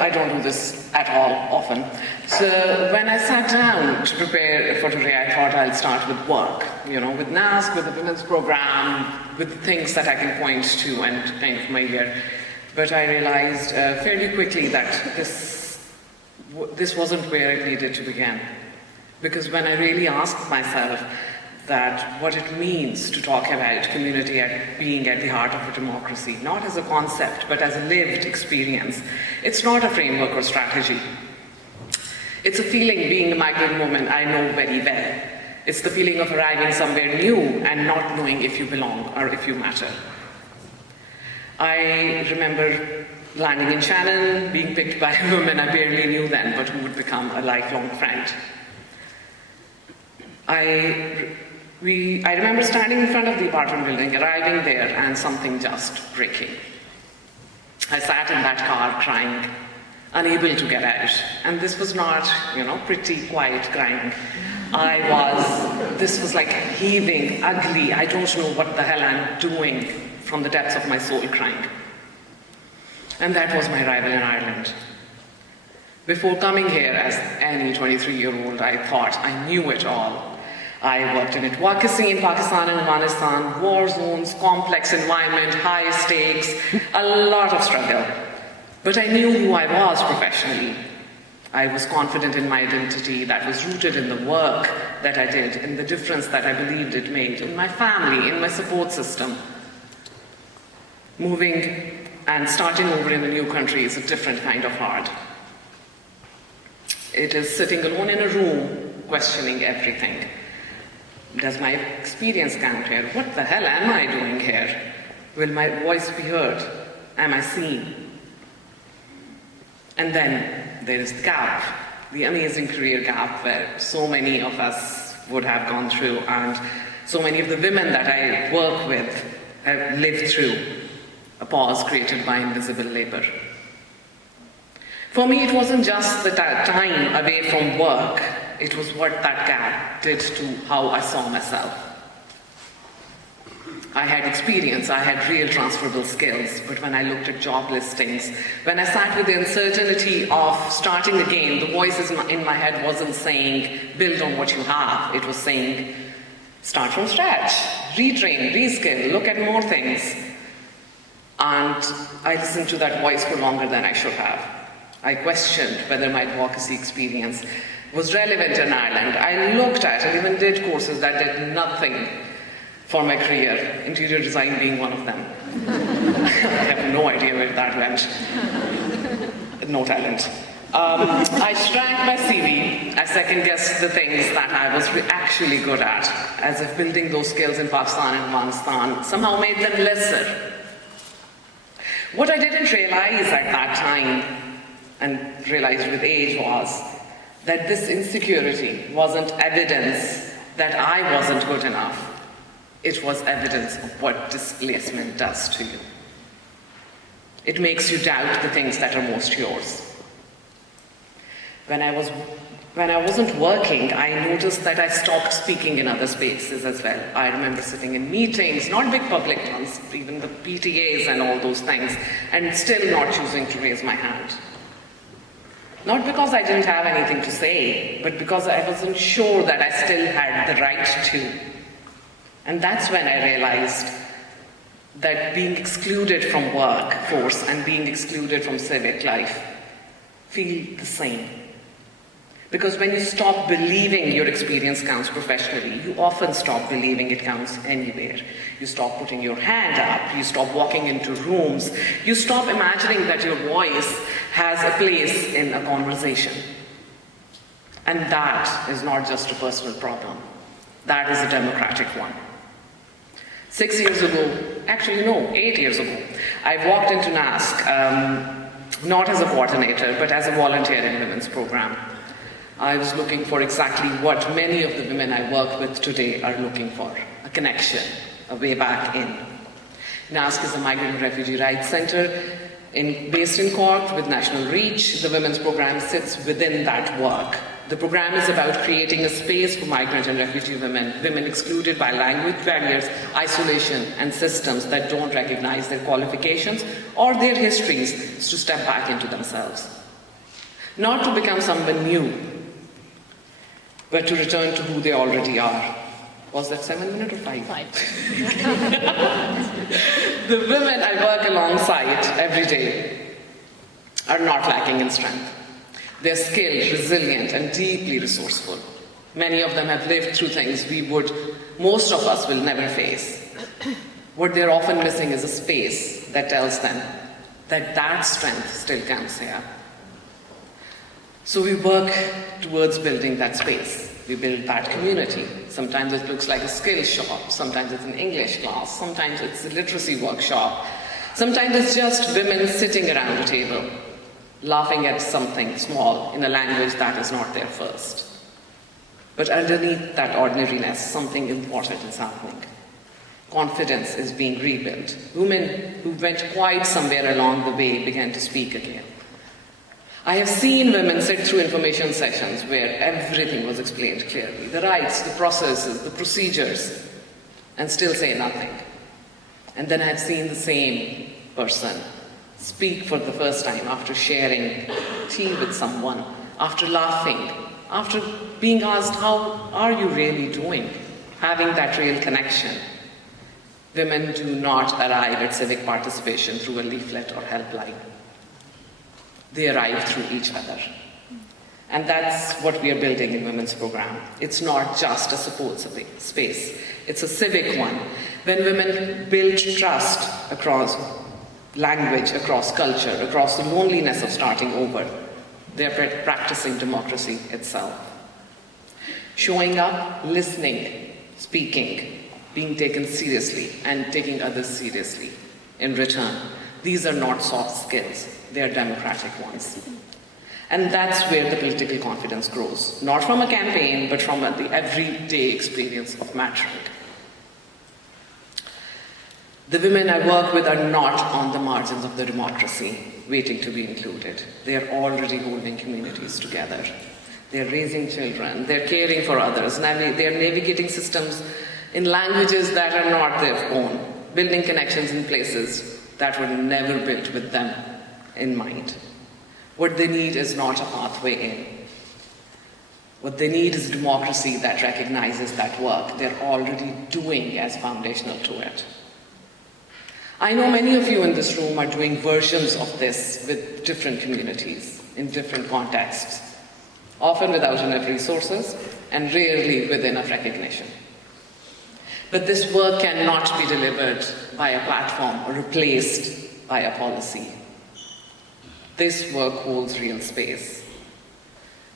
I don't do this at all often. So when I sat down to prepare for today, I thought I'll start with work, with Nasc, with the women's program, with things that I can point to and kind of my year. But I realized fairly quickly that this wasn't where it needed to begin. Because when I really asked myself that what it means to talk about community being at the heart of a democracy, not as a concept, but as a lived experience, it's not a framework or strategy. It's a feeling, being a migrant woman, I know very well. It's the feeling of arriving somewhere new and not knowing if you belong or if you matter. I remember landing in Shannon, being picked by a woman I barely knew then, but who would become a lifelong friend. I remember standing in front of the apartment building, arriving there, and something just breaking. I sat in that car crying, unable to get out. And this was not, pretty, quiet crying. This was like heaving, ugly, I don't know what the hell I'm doing, from the depths of my soul crying. And that was my arrival in Ireland. Before coming here as any 23-year-old, I thought I knew it all. I worked in advocacy in Pakistan and Afghanistan, war zones, complex environment, high stakes, a lot of struggle. But I knew who I was professionally. I was confident in my identity that was rooted in the work that I did, in the difference that I believed it made, in my family, in my support system. Moving and starting over in a new country is a different kind of hard. It is sitting alone in a room, questioning everything. Does my experience count here? What the hell am I doing here? Will my voice be heard? Am I seen? And then there is the gap, the amazing career gap where so many of us would have gone through, and so many of the women that I work with have lived through a pause created by invisible labor. For me, it wasn't just the time away from work. It was what that gap did to how I saw myself. I had experience, I had real transferable skills, but when I looked at job listings, when I sat with the uncertainty of starting again, the voices in my head wasn't saying, build on what you have. It was saying, start from scratch, retrain, reskill, look at more things. And I listened to that voice for longer than I should have. I questioned whether my advocacy experience was relevant in Ireland. I looked at and even did courses that did nothing for my career, interior design being one of them. I have no idea where that went. No talent. I shrank my CV. I second-guessed the things that I was actually good at, as if building those skills in Pakistan and Afghanistan somehow made them lesser. What I didn't realize at that time, and realized with age, was that this insecurity wasn't evidence that I wasn't good enough. It was evidence of what displacement does to you. It makes you doubt the things that are most yours. When I wasn't working, I noticed that I stopped speaking in other spaces as well. I remember sitting in meetings, not big public ones, even the PTAs and all those things, and still not choosing to raise my hand. Not because I didn't have anything to say, but because I wasn't sure that I still had the right to. And that's when I realized that being excluded from workforce and being excluded from civic life feel the same. Because when you stop believing your experience counts professionally, you often stop believing it counts anywhere. You stop putting your hand up, you stop walking into rooms, you stop imagining that your voice has a place in a conversation. And that is not just a personal problem. That is a democratic one. 6 years ago, actually no, 8 years ago, I walked into Nasc, not as a coordinator, but as a volunteer in the women's program. I was looking for exactly what many of the women I work with today are looking for, a connection, a way back in. Nasc is a migrant and refugee rights center based in Cork with national reach. The women's program sits within that work. The program is about creating a space for migrant and refugee women excluded by language barriers, isolation, and systems that don't recognize their qualifications or their histories to step back into themselves. Not to become someone new, but to return to who they already are. Was that 7 minutes or 5? 5. The women I work alongside every day are not lacking in strength. They're skilled, resilient, and deeply resourceful. Many of them have lived through things most of us will never face. What they're often missing is a space that tells them that strength still counts here. So we work towards building that space. We build that community. Sometimes it looks like a skills shop, sometimes it's an English class, sometimes it's a literacy workshop, sometimes it's just women sitting around the table, laughing at something small in a language that is not their first. But underneath that ordinariness, something important is happening. Confidence is being rebuilt. Women who went quiet somewhere along the way began to speak again. I have seen women sit through information sessions where everything was explained clearly, the rights, the processes, the procedures, and still say nothing. And then I have seen the same person speak for the first time after sharing tea with someone, after laughing, after being asked, how are you really doing? Having that real connection. Women do not arrive at civic participation through a leaflet or helpline. They arrive through each other. And that's what we are building in Women's Program. It's not just a support space, it's a civic one. When women build trust across language, across culture, across the loneliness of starting over, they're practicing democracy itself. Showing up, listening, speaking, being taken seriously, and taking others seriously in return. These are not soft skills, they are democratic ones. And that's where the political confidence grows. Not from a campaign, but from the everyday experience of mattering. The women I work with are not on the margins of the democracy, waiting to be included. They are already holding communities together. They're raising children, they're caring for others, they're navigating systems in languages that are not their own, building connections in places that were never built with them in mind. What they need is not a pathway in. What they need is democracy that recognizes that work they're already doing as foundational to it. I know many of you in this room are doing versions of this with different communities, in different contexts, often without enough resources and rarely with enough recognition. But this work cannot be delivered by a platform or replaced by a policy. This work holds real space.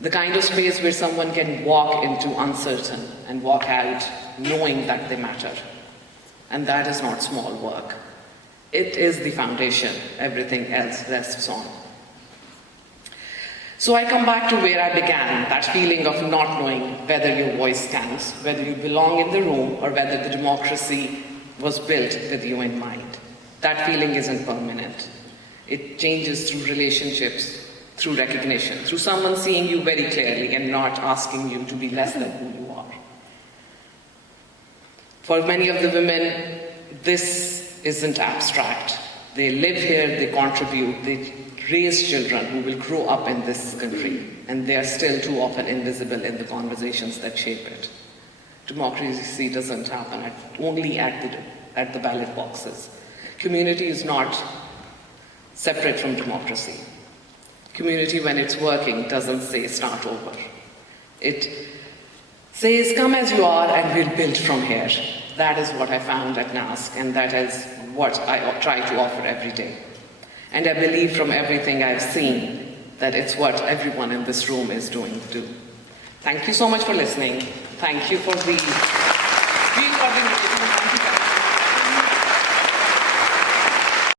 The kind of space where someone can walk into uncertain and walk out knowing that they matter. And that is not small work. It is the foundation everything else rests on. So I come back to where I began, that feeling of not knowing whether your voice counts, whether you belong in the room, or whether the democracy was built with you in mind. That feeling isn't permanent. It changes through relationships, through recognition, through someone seeing you very clearly and not asking you to be less than who you are. For many of the women, this isn't abstract. They live here, they contribute, they raise children who will grow up in this country, and they are still too often invisible in the conversations that shape it. Democracy doesn't happen only at the ballot boxes. Community is not separate from democracy. Community, when it's working, doesn't say start over. It says come as you are and we'll build from here. That is what I found at Nasc, and that is what I try to offer every day. And I believe from everything I've seen that it's what everyone in this room is doing too. Thank you so much for listening. Thank you for the